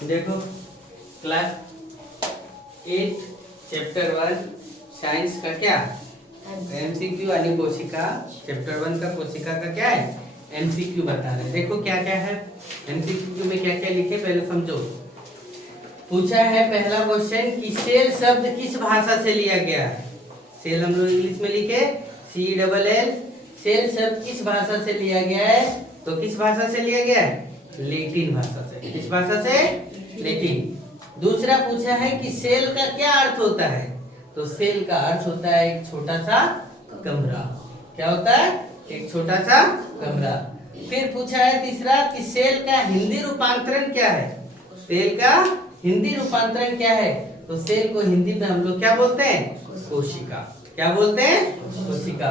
देखो class 8 chapter 1 science का क्या एमसीक्यू वाली कोशिका चैप्टर 1 का कोशिका का क्या है एमसीक्यू बता रहे हैं। देखो क्या क्या है एमसीक्यू में क्या क्या लिखे पहले समझो। पूछा है पहला क्वेश्चन कि सेल शब्द किस भाषा से लिया गया है। सेल हम लोग इंग्लिश में लिखे CLL। सेल शब्द किस भाषा से लिया गया है तो किस भाषा से लिया गया है लैटिन भाषा से। किस भाषा से लैटिन। दूसरा पूछा है कि सेल का क्या अर्थ होता है तो सेल का अर्थ होता है एक छोटा सा कमरा। क्या होता है एक छोटा सा कमरा। फिर पूछा है तीसरा कि सेल का हिंदी रूपांतरण क्या है। सेल का हिंदी रूपांतरण क्या है तो सेल को हिंदी में हम लोग क्या बोलते हैं कोशिका। क्या बोलते हैं कोशिका।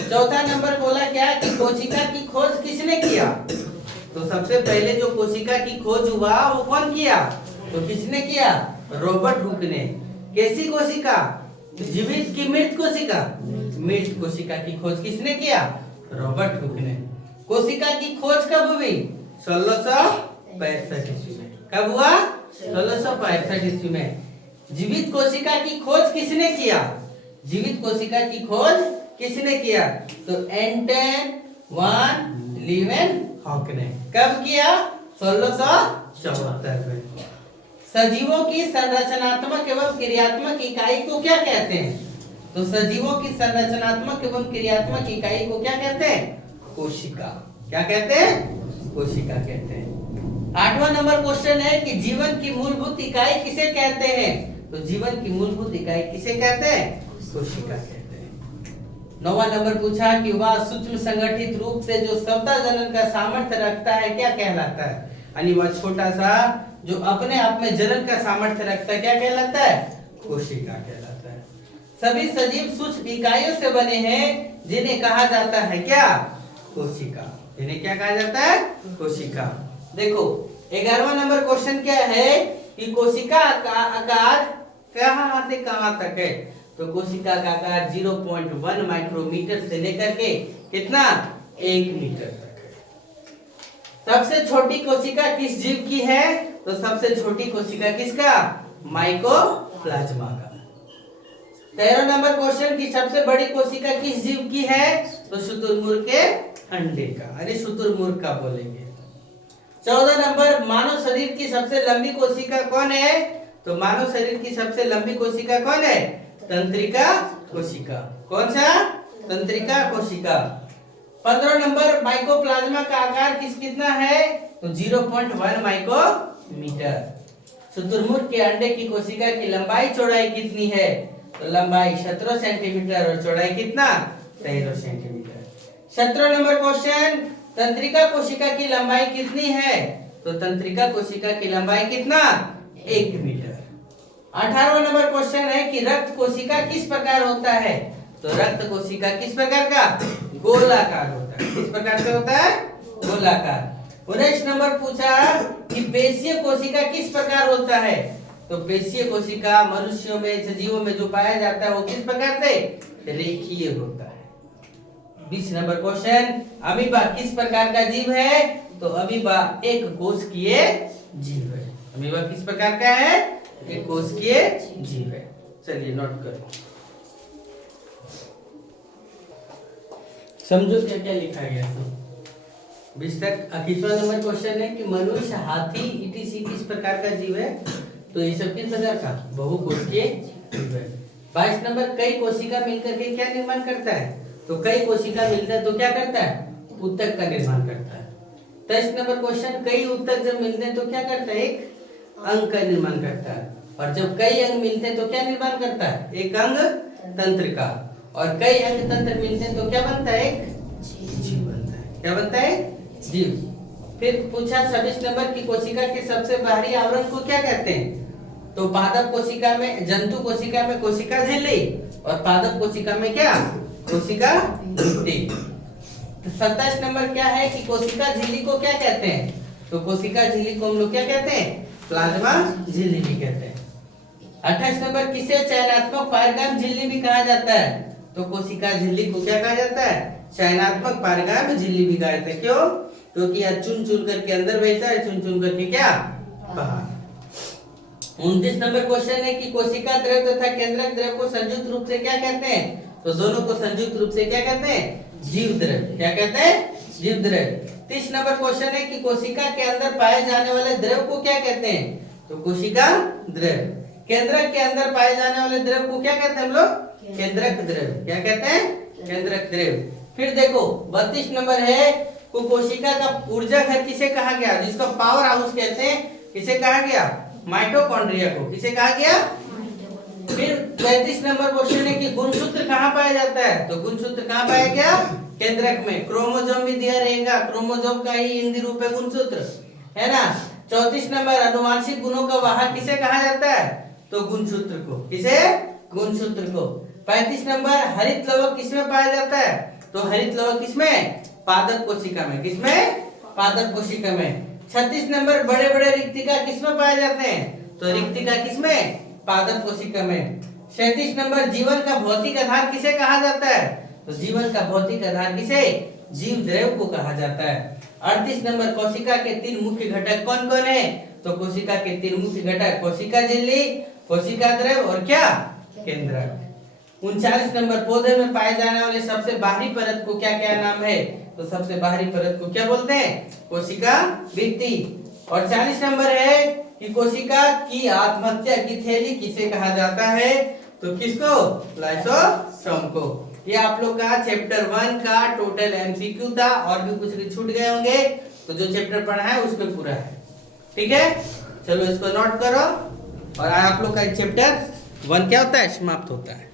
चौथा नंबर बोला क्या कि कोशिका की खोज किसने किया तो सबसे पहले जो कोशिका की खोज हुआ वो कौन किया तो किसने किया रॉबर्ट हुक ने। कैसी कोशिका जीवित की मृत कोशिका। मृत कोशिका की खोज किसने किया रॉबर्ट हुक ने। कोशिका की खोज कब हुई 1665 ईस्वी में। कब हुआ 1665 ईस्वी में। जीवित कोशिका की खोज किसने किया। जीवित कोशिका की खोज किसने किया तो एंटन वान लीवेनहॉक ने। कब किया 1674 में। सजीवों की संरचनात्मक एवं क्रियात्मक इकाई को क्या कहते हैं तो सजीवों की संरचनात्मक एवं क्रियात्मक इकाई को क्या कहते हैं कोशिका। क्या कहते हैं कोशिका कहते हैं। 8वां नंबर क्वेश्चन है कि जीवन की मूलभूत इकाई किसे कहते हैं तो जीवन की मूलभूत इकाई किसे कहते हैं कोशिका कहते हैं। 9वां नंबर पूछा कि वह सूक्ष्म संगठित रूप से जो सत्ता जनन का सामर्थ्य रखता है क्या कहलाता है। यानी वह छोटा सा जो अपने आप में जनन का सामर्थ्य रखता है क्या कहलाता है कोशिका कहलाता है। सभी सजीव सूक्ष्म इकाइयों से बने हैं जिन्हें कहा जाता है क्या कोशिका। जिन्हें क्या कहा जाता है कोशिका। देखो 11वां नंबर क्वेश्चन क्या है कि कोशिका का आकार कहां से कहां तक है तो कोशिका का आकार 0.1 माइक्रोमीटर से लेकर के कितना 1 मीटर तक है। सबसे छोटी कोशिका किस जीव की है तो सबसे छोटी कोशिका किसका माइकोप्लाज्मा का। 13 नंबर क्वेश्चन की सबसे बड़ी कोशिका किस जीव की है तो शुतुरमुर्ग के अंडे का। अरे शुतुरमुर्ग का बोलेंगे। 14 नंबर मानव शरीर की सबसे लंबी कोशिका कौन है तो मानव शरीर की सबसे लंबी कोशिका कौन है तंत्रिका कोशिका। कौन सा तंत्रिका कोशिका। 15 नंबर माइकोप्लाज्मा का आकार कितना है तो 0.1 माइक्रोमीटर। शुतुरमुर्ग के अंडे की कोशिका की लंबाई चौड़ाई कितनी है तो लंबाई 17 सेंटीमीटर और चौड़ाई कितना 13 सेंटीमीटर। 17 नंबर क्वेश्चन तंत्रिका कोशिका की लंबाई कितनी है तो तंत्रिका कोशिका की लंबाई कितना 1 मीटर। 18वां नंबर क्वेश्चन है कि रक्त कोशिका किस प्रकार होता है तो रक्त कोशिका किस प्रकार का गोलाकार होता है। किस प्रकार का होता है गोलाकार। 19 नंबर पूछा कि पेशीय कोशिका किस प्रकार होता है तो पेशीय कोशिका मनुष्यों में सजीवों में जो पाया जाता है वो किस प्रकार से रेखीय होता है। 20 नंबर क्वेश्चन अमीबा किस प्रकार का जीव है तो अमीबा एक कोशिकीय जीव है। अमीबा किस प्रकार का है एक कोशिकीय जीव है। चलिए नोट करो समझो क्या क्या लिखा गया है। 20 तक 21वां नंबर क्वेश्चन है कि मनुष्य हाथी etc किस प्रकार का जीव है तो ये सब किस प्रकार का बहुकोशिकीय जीव है। 22 नंबर कई कोशिका मिलकर के क्या निर्माण करता है तो कई कोशिका मिलता है तो क्या करता है ऊतक का निर्माण करता है। 23 नंबर क्वेश्चन कई ऊतक जब मिलते हैं तो क्या करता है एक अंग का निर्माण करता है और जब कई अंग मिलते हैं तो क्या निर्माण करता है एक अंग तंत्रिका और कई अंग तंत्र मिलते हैं तो क्या बनता है एक जीव बनता है। क्या बनता है जीव। फिर पूछा 26 नंबर की कोशिका के सबसे बाहरी आवरण को क्या कहते हैं तो पादप कोशिका में जंतु कोशिका में कोशिका झिल्ली और पादप कोशिका में क्या कोशिका भित्ति। 27 नंबर क्या है कि कोशिका झिल्ली को क्या कहते हैं तो कोशिका झिल्ली को हम लोग क्या कहते हैं प्लाज्मा झिल्ली भी कहते हैं। 28 नंबर किसे चयनात्मक पारगम झिल्ली भी कहा जाता है तो कोशिका झिल्ली को क्या कहा जाता है चयनात्मक पारगम झिल्ली भी कहा जाता है। क्यों क्योंकि यह चुन चुन करके अंदर बहता है चुन चुन करके क्या बाहर। 29 नंबर क्वेश्चन है कि कोशिका द्रव तथा केंद्रक द्रव को संयुक्त रूप से क्या कहते हैं? तो दोनों को संयुक्त रूप से क्या कहते हैं? जीव द्रव। क्या कहते हैं? जीव द्रव। 30 नंबर क्वेश्चन है कि कोशिका के अंदर पाए जाने वाले द्रव को क्या कहते हैं? तो कोशिका द्रव। केंद्रक के अंदर पाए जाने वाले द्रव को क्या कहते हैं हम लोग? केंद्रक द्रव। क्या कहते हैं? केंद्रक द्रव। फिर देखो 32 नंबर है को कोशिका का ऊर्जा घर किसे कहा गया? जिसको पावर हाउस कहते हैं, किसे कहा गया? माइटोकॉन्ड्रिया को। किसे कहा गया? फिर 35 नंबर क्वेश्चन है कि गुणसूत्र कहाँ पाया जाता है? तो गुणसूत्र कहाँ पाया गया? केंद्रक में। क्रोमोसोम भी दिया रहेगा, क्रोमोसोम का ही हिंदी रूप है गुणसूत्र, है ना। 34 नंबर अनुवांशिक गुणों का वाहक किसे कहा जाता है? तो गुणसूत्र को। किसे? गुणसूत्र को। 35 नंबर हरित लवक किसमें पाया जाता है? तो हरित लवक किसमें? पादप कोशिका में। किसमें? पादप कोशिका में। 36 नंबर बड़े बड़े रिक्तिका किसमें पाए जाते हैं? तो रिक्तिका किसमें? पादप कोशिका में। 37 नंबर जीवन का भौतिक आधार किसे कहा जाता है? तो जीवन का भौतिक आधार किसे? जीव द्रव को कहा जाता है। 38 नंबर कोशिका के 3 मुख्य घटक कौन कौन है? तो कोशिका के 3 मुख्य घटक कोशिका झिल्ली, कोशिका द्रव और क्या? केंद्रक। 39 नंबर पौधे में पाए जाने वाले सबसे बाहरी परत को क्या क्या नाम है? तो सबसे बाहरी परत को क्या बोलते हैं? कोशिका भित्ति। और 40 नंबर है कि कोशिका की आत्महत्या की थैली किसे कहा जाता है? तो किसको? लाइसोसोम को। ये आप लोग का चैप्टर 1 का टोटल एमसीक्यू था, और भी कुछ छूट गए होंगे तो जो चैप्टर पढ़ा है उसमें पूरा है। ठीक है, चलो इसको नोट करो। और आप लोग का चैप्टर 1 क्या होता है? समाप्त होता है।